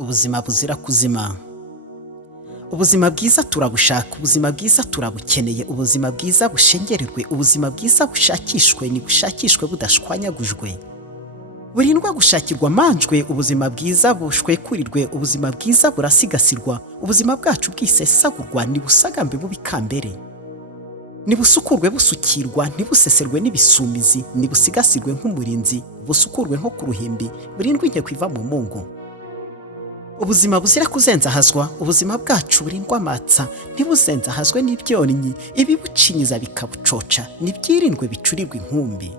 ubuzima buzira kuzima. Ubuzima bwiza turabushaka, ubuzima bwiza turabukeneye, ubuzima bwiza bushengererwe, ubuzima bwiza bushakishwe, ni bushakishwe budashwanyagujwe. Burindwa gushakirwa amanjwe, ubuzima bwiza bushwekurirwe, ubuzima bwiza burasigasirwa, ubuzima bwacu bwisesagurwa, ni busagambe bubikambere. Ni busukurwe busukirwa, ntibuseserwe n'ibisumizi, ni busigasirwe nk'umurinzi, busukurwe nko ku ruhimbi, burindwe inkeko iva mu mungu. Ubuzima buzira kuzenzahazwa, ubuzima bwacu burindwa amatsa, ntibuzenzahazwe n'ibyonnyi, ibibucinyiza bikabucoca, nibyirindwe bicurirwa inkumbi.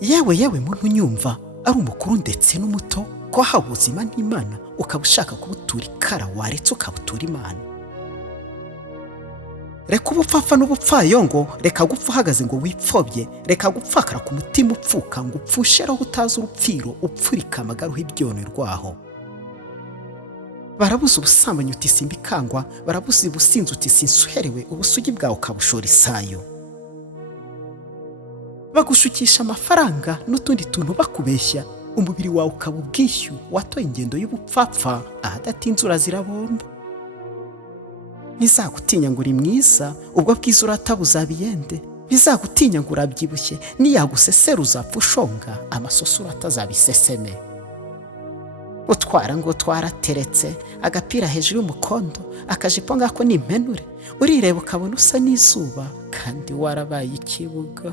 Yewe muntu unyumva, ari umukuru ndetse n'umuto, ko wahawe ubuzima n'Imana, ukaba ushaka kubutura ikara, waretse ukabutura Imana. Reka ubupfapfa n'ubupfayongo, reka gupfa uhagaze ngo wipfobye, reka gupfakara ku mutima upfuka ngo upfusheraho utazi urupfiro, upfurika amagaruho ibyonnyi rwaho. Barabuze ubusambanyi uti simbikangwa, barabuze ubusinzi uti sinsuherewe, ubusugi bwawe ukabushora isayo. Bagushukisha amafaranga n'utundi tuntu bakubeshya, umubiri wawe ukaba ubwishyu, watoye ingendo y'ubupfapfa, ahadatinze urazirabomba. Ntizagutinya ngo uri mwiza, ubwo bwiza urata buzabiyende, ntizagutinya ngo urabyibushye, niyagusesera uzapfa ushonga, amasoso urata azabiseseme. Utwara ngo twarateretse, agapira hejuru y'umukondo, akajipo ngako ni impenure, urireba ukabona usa n'izuba, kandi warabaye ikibuga.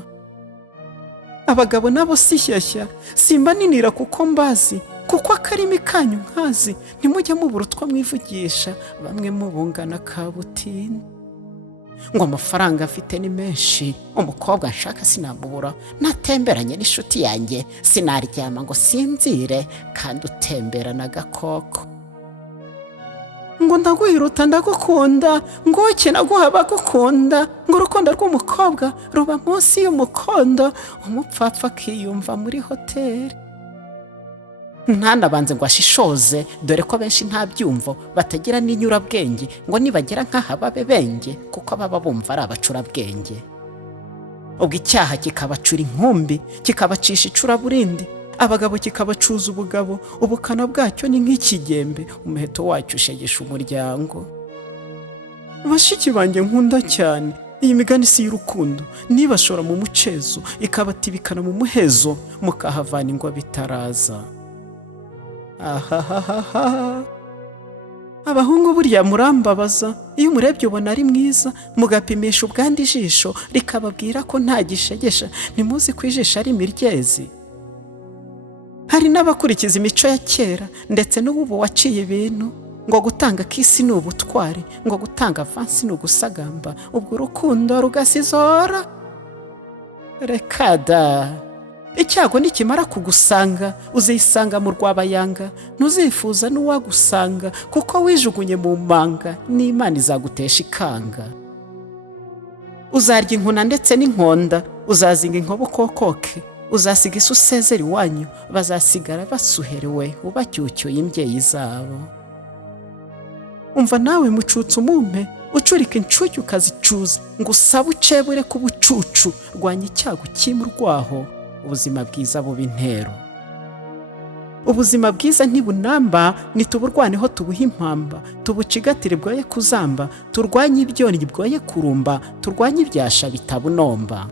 Abagabo nabo si shyashya, simba ninira kuko mbazi, kuko akarimi kanyu nkazi, ntimujye mubura utwo mwivugisha, bamwe mubungana kabutini. Ngo amafaranga afite ni menshi, umukobwa nshaka sinamubura, natemberanye n'inshuti yanjye, sinaryama ngo sinzire, kandi utembera n'agakoko. Ngo ndaguhiruta ndagukunda, ngo uke naguha bagukunda, ngo urukundo rw'umukobwa ruba munsi y'umukondo, umupfapfa akiyumva muri hoteli. Ntanabanze ngo ashishoze, dore ko benshi nta byumvo, batagira n'inyurabwenge, ngo nibagera nk'aha babe benge, kuko baba bumva ari abacurabwenge. Ubwo icyaha kikabacura inkumbi, kikabacisha icuraburindi, abagabo kikabacuza ubugabo, ubukana bwacyo ni nk'ikigembe, umuheto wacyo ushegesha umuryango. Bashiki banjye nkunda cyane, iyi migani si y'urukundo, nibashora mu mucezo, ikabatibikana mu muhezo, mukahavana ingwa bitaraza. Ahahahaha, abahungu burya murambabaza, iyo umurebye ubona ari mwiza, mugapimisha ubwandi ijisho, rikababwira ko nta gishegesha, ntimuzi ko ijisho ari imiryezi. Hari n'abakurikiza imico ya kera, ndetse n'ubu waciye ibintu, ngo gutanga kisi ni ubutwari, ngo gutanga avansi ni ugusagamba, ubwo urukundo rugasizora. Reka da! Icyago nikimara kugusanga, uzisanga mu rwabayanga, ntuzifuza n'uwagusanga, kuko wijugunye mu manga, n'Imana izagutesha ikanga. Uzarya inkuna ndetse n'inkonda, uzazinga inkobo kokoke, uzasiga isi usezera iwanyu, bazasigara basuherewe, ubacyucyuye imbyeyi zabo. Umva nawe mucutse umumpe, ucurika inshuke ukazicuza, ngo usabe ucebure ku bucucu, rwanya icyago kimurwaho, ubuzima bwiza buba intero. Ubuzima bwiza ntibunamba, nituburwaneho tubuhe impamba, tubucigatire bwoye kuzamba, turwanye ibyonnyi bwoye kurumba, turwanye ibyasha bitabunomba.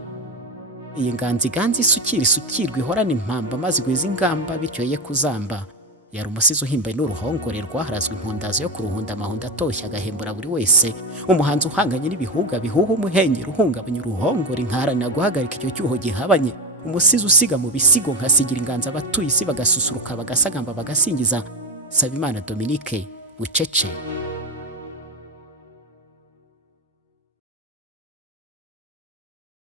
Iyi nganzi isukirwa ihorana impamba, maze igwiza ingamba bityo ye kuzamba. Yari umusizi uhimbaye n'uruhongore rwaharazwe impundazo yo kuruhunda, amahundo atoshye agahembura buri wese, umuhanzi uhanganye n'ibihuga bihuha umuhengeri uhungabanya uruhongore, nkaharanira guhagarika icyo cyuho gihabanye, umusizi usiga mu bisigo nkasigira inganza abatuye isi bagasusuruka, bagasagamba, bagasingiza. Sabimana Dominique, Bucece.